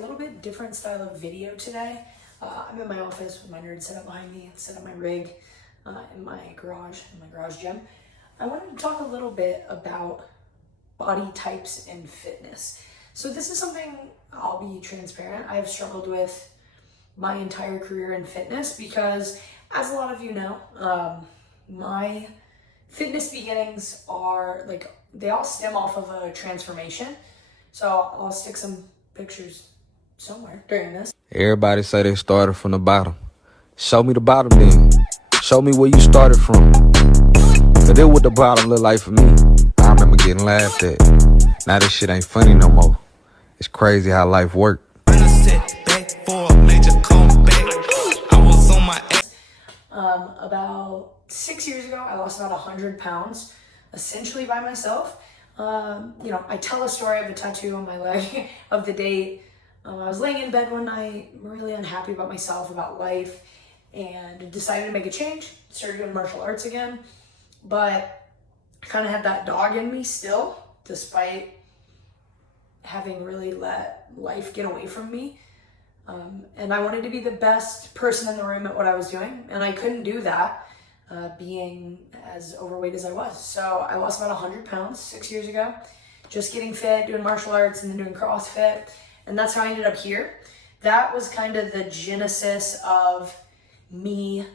little bit different style of video today. I'm in my office with my nerd setup behind me, set up my rig in my garage gym. I wanted to talk a little bit about body types and fitness. So this is something I'll be transparent. I've struggled with my entire career in fitness because, as a lot of you know, my fitness beginnings are they all stem off of a transformation. So I'll stick some pictures somewhere during this. Everybody say they started from the bottom. Show me the bottom then. Show me where you started from. Cause that's what the bottom look like for me. I remember getting laughed at. Now this shit ain't funny no more. It's crazy how life work. About 6 years ago, I lost about 100 pounds, essentially by myself. I tell a story of a tattoo on my leg of the date. I was laying in bed one night, really unhappy about myself, about life, and decided to make a change. Started doing martial arts again, but I kind of had that dog in me still, despite having really let life get away from me. And I wanted to be the best person in the room at what I was doing, and I couldn't do that being as overweight as I was. So I lost about 100 pounds 6 years ago, just getting fit, doing martial arts, and then doing CrossFit, and that's how I ended up here. That was kind of the genesis of me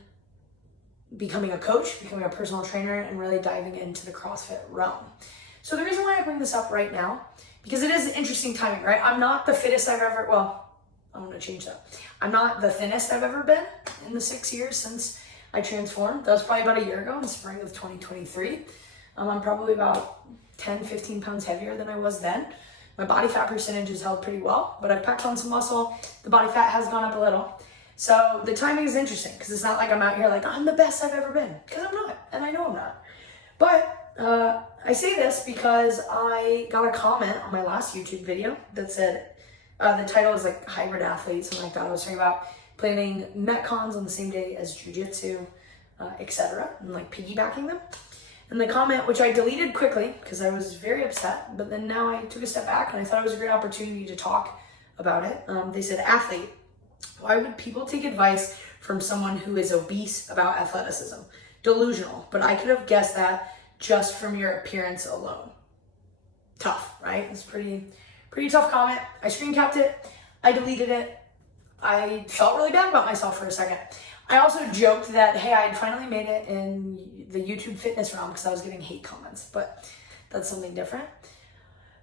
becoming a coach, becoming a personal trainer, and really diving into the CrossFit realm. So the reason why I bring this up right now, because it is interesting timing, right? I'm not the fittest I've ever, I want to change that. I'm not the thinnest I've ever been in the 6 years since I transformed. That was probably about a year ago in spring of 2023. I'm probably about 10, 15 pounds heavier than I was then. My body fat percentage has held pretty well, but I've packed on some muscle. The body fat has gone up a little. So the timing is interesting because it's not like I'm out here like, I'm the best I've ever been, because I'm not, and I know I'm not. But I say this because I got a comment on my last YouTube video that said, the title is like hybrid athlete, something like that. I was talking about planning Metcons on the same day as jiu-jitsu, etc., and like piggybacking them. And the comment, which I deleted quickly because I was very upset, but then now I took a step back and I thought it was a great opportunity to talk about it. They said, athlete, why would people take advice from someone who is obese about athleticism? Delusional, but I could have guessed that just from your appearance alone. Tough, right? It's pretty tough comment. I screen capped it. I deleted it. I felt really bad about myself for a second. I also joked that, hey, I had finally made it in the YouTube fitness realm because I was getting hate comments, but that's something different.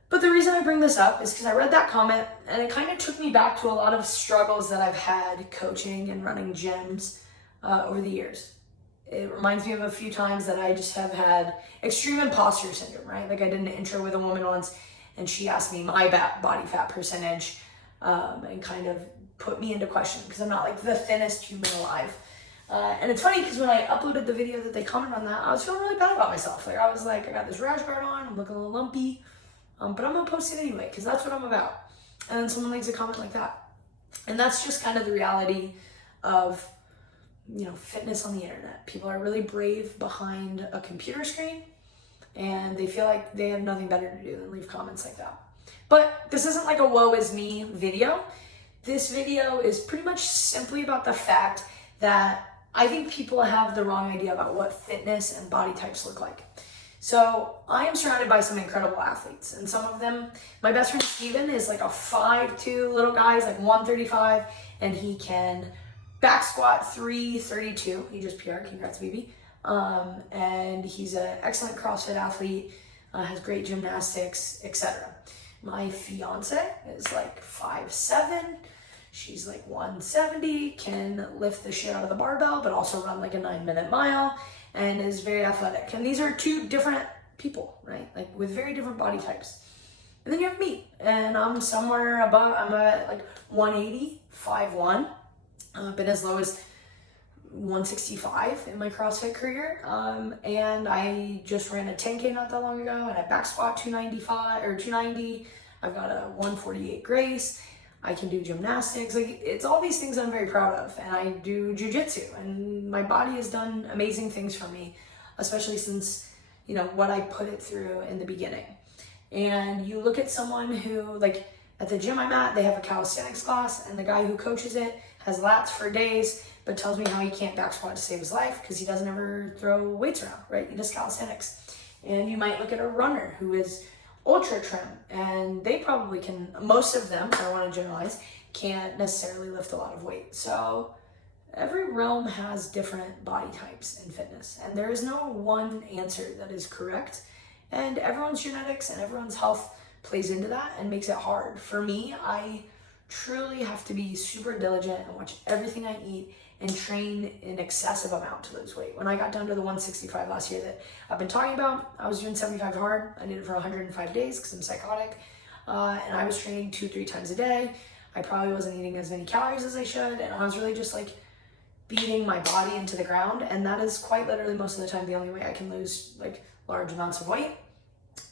But the reason I bring this up is because I read that comment and it kind of took me back to a lot of struggles that I've had coaching and running gyms over the years. It reminds me of a few times that I just have had extreme imposter syndrome, right? Like I did an intro with a woman once and she asked me my body fat percentage and kind of put me into question because I'm not like the thinnest human alive. And it's funny because when I uploaded the video that they commented on that, I was feeling really bad about myself. Like I was like, I got this rash guard on, I'm looking a little lumpy, but I'm gonna post it anyway because that's what I'm about. And then someone leaves a comment like that. And that's just kind of the reality of, fitness on the internet. People are really brave behind a computer screen and they feel like they have nothing better to do than leave comments like that. But this isn't like a woe is me video. This video is pretty much simply about the fact that I think people have the wrong idea about what fitness and body types look like. So I am surrounded by some incredible athletes, and some of them, my best friend Steven is like a 5'2" little guy, he's like 135, and he can back squat 332. He just PR'd, congrats baby. And he's an excellent CrossFit athlete, has great gymnastics, etc. My fiance is like 5'7". She's like 170, can lift the shit out of the barbell, but also run like a 9-minute mile and is very athletic. And these are two different people, right? Like with very different body types. And then you have me, and I'm somewhere above, I'm at like 180, 5'1". Been as low as 165 in my CrossFit career. And I just ran a 10K not that long ago, and I back squat 295 or 290. I've got a 148 Grace. I can do gymnastics. Like it's all these things I'm very proud of. And I do jiu-jitsu, and my body has done amazing things for me, especially since, what I put it through in the beginning. And you look at someone who, like, At the gym I'm at, they have a calisthenics class, and the guy who coaches it has lats for days, but tells me how he can't back squat to save his life because he doesn't ever throw weights around, right? He does calisthenics. And you might look at a runner who is ultra trim, and they probably can, most of them, I don't want to generalize, can't necessarily lift a lot of weight. So every realm has different body types in fitness, and there is no one answer that is correct. And everyone's genetics and everyone's health plays into that and makes it hard. For me, I truly have to be super diligent and watch everything I eat and train an excessive amount to lose weight. When I got down to the 165 last year that I've been talking about, I was doing 75 hard. I did it for 105 days because I'm psychotic. And I was training 2-3 times a day. I probably wasn't eating as many calories as I should. And I was really just like beating my body into the ground. And that is quite literally most of the time the only way I can lose like large amounts of weight.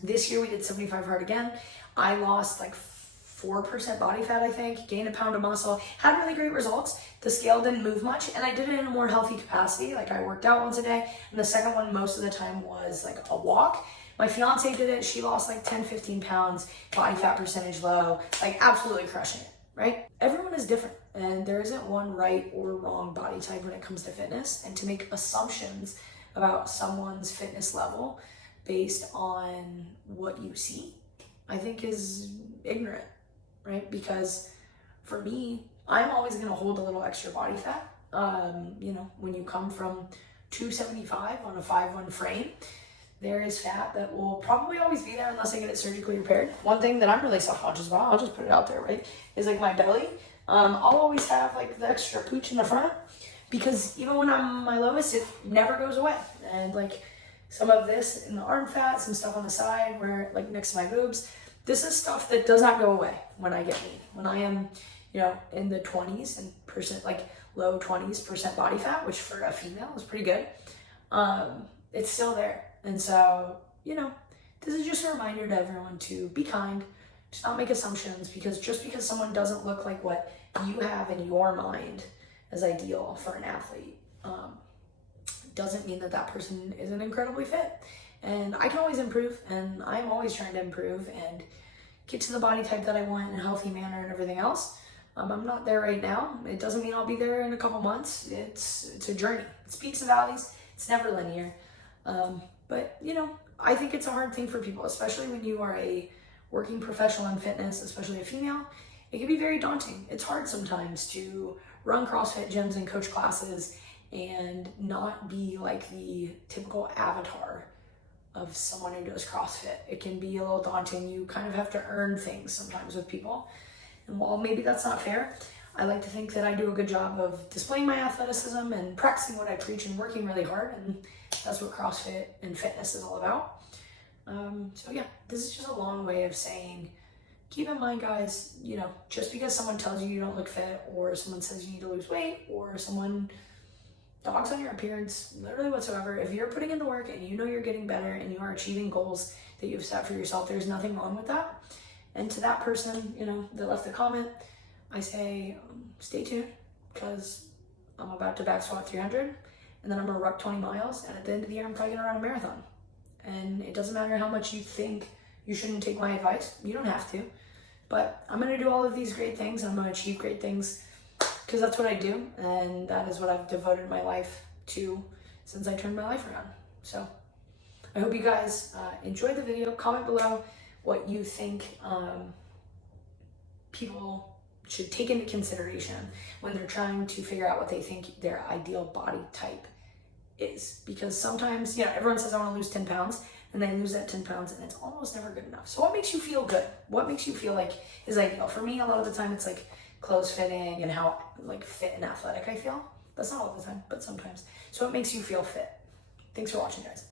This year we did 75 hard again. I lost like 4% body fat, I think, gained a pound of muscle, had really great results. The scale didn't move much, and I did it in a more healthy capacity. Like I worked out once a day, and the second one most of the time was like a walk. My fiance did it. She lost like 10-15 pounds, body fat percentage low, like absolutely crushing it, right? Everyone is different, and there isn't one right or wrong body type when it comes to fitness. And to make assumptions about someone's fitness level based on what you see, I think is ignorant, right? Because for me, I'm always going to hold a little extra body fat. You know, when you come from 275 on a 5'1" frame, there is fat that will probably always be there unless I get it surgically repaired. One thing that I'm really self-conscious about, I'll just put it out there, right, is like my belly. I'll always have like the extra pooch in the front because even when I'm my lowest, it never goes away. And like some of this in the arm fat, some stuff on the side where like next to my boobs, this is stuff that does not go away when I get lean. When I am, you know, in the 20s and percent, like low 20s% body fat, which for a female is pretty good, it's still there. And so, you know, this is just a reminder to everyone to be kind, to not make assumptions, because just because someone doesn't look like what you have in your mind as ideal for an athlete, doesn't mean that that person isn't incredibly fit. And I can always improve, and I'm always trying to improve and get to the body type that I want in a healthy manner and everything else. I'm not there right now. It doesn't mean I'll be there in a couple months. It's a journey. It's peaks and valleys. It's never linear. But, you know, I think it's a hard thing for people, especially when you are a working professional in fitness, especially a female. It can be very daunting. It's hard sometimes to run CrossFit gyms and coach classes and not be like the typical avatar of someone who does CrossFit. It can be a little daunting. You kind of have to earn things sometimes with people. And while maybe that's not fair, I like to think that I do a good job of displaying my athleticism and practicing what I preach and working really hard. And that's what CrossFit and fitness is all about. So yeah, this is just a long way of saying, keep in mind, guys, you know, just because someone tells you you don't look fit, or someone says you need to lose weight, or someone dogs on your appearance, literally whatsoever, if you're putting in the work and you know you're getting better and you are achieving goals that you've set for yourself, there's nothing wrong with that. And to that person, you know, that left the comment, I say, stay tuned, because I'm about to back squat 300, and then I'm gonna ruck 20 miles, and at the end of the year, I'm probably gonna run a marathon. And it doesn't matter how much you think you shouldn't take my advice, you don't have to, but I'm gonna do all of these great things, and I'm gonna achieve great things, because that's what I do, and that is what I've devoted my life to since I turned my life around. So I hope you guys enjoyed the video. Comment below what you think people should take into consideration when they're trying to figure out what they think their ideal body type is. Because sometimes, you know, everyone says I want to lose 10 pounds, and they lose that 10 pounds, and it's almost never good enough. So what makes you feel good? What makes you feel like is ideal? For me, a lot of the time, it's like clothes fitting and how like fit and athletic I feel. That's not all the time, but sometimes. So it makes you feel fit. Thanks for watching, guys.